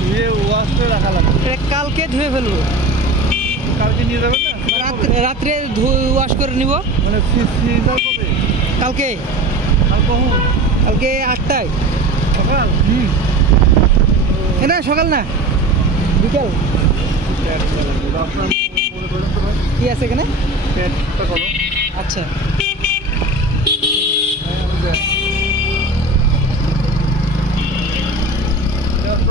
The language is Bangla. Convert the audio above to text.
ধুয়ে ওয়াশ করে রাখা লাগবে। কালকে ধুয়ে ফেলব। কালকে নিয়ে যাবেন না? রাত্রে ওয়াশ করে নিব। মানে কালকে। কালকে আটটায়। সকাল? হুম না সকাল না। বিকাল। কি আছে এখানে? আচ্ছা।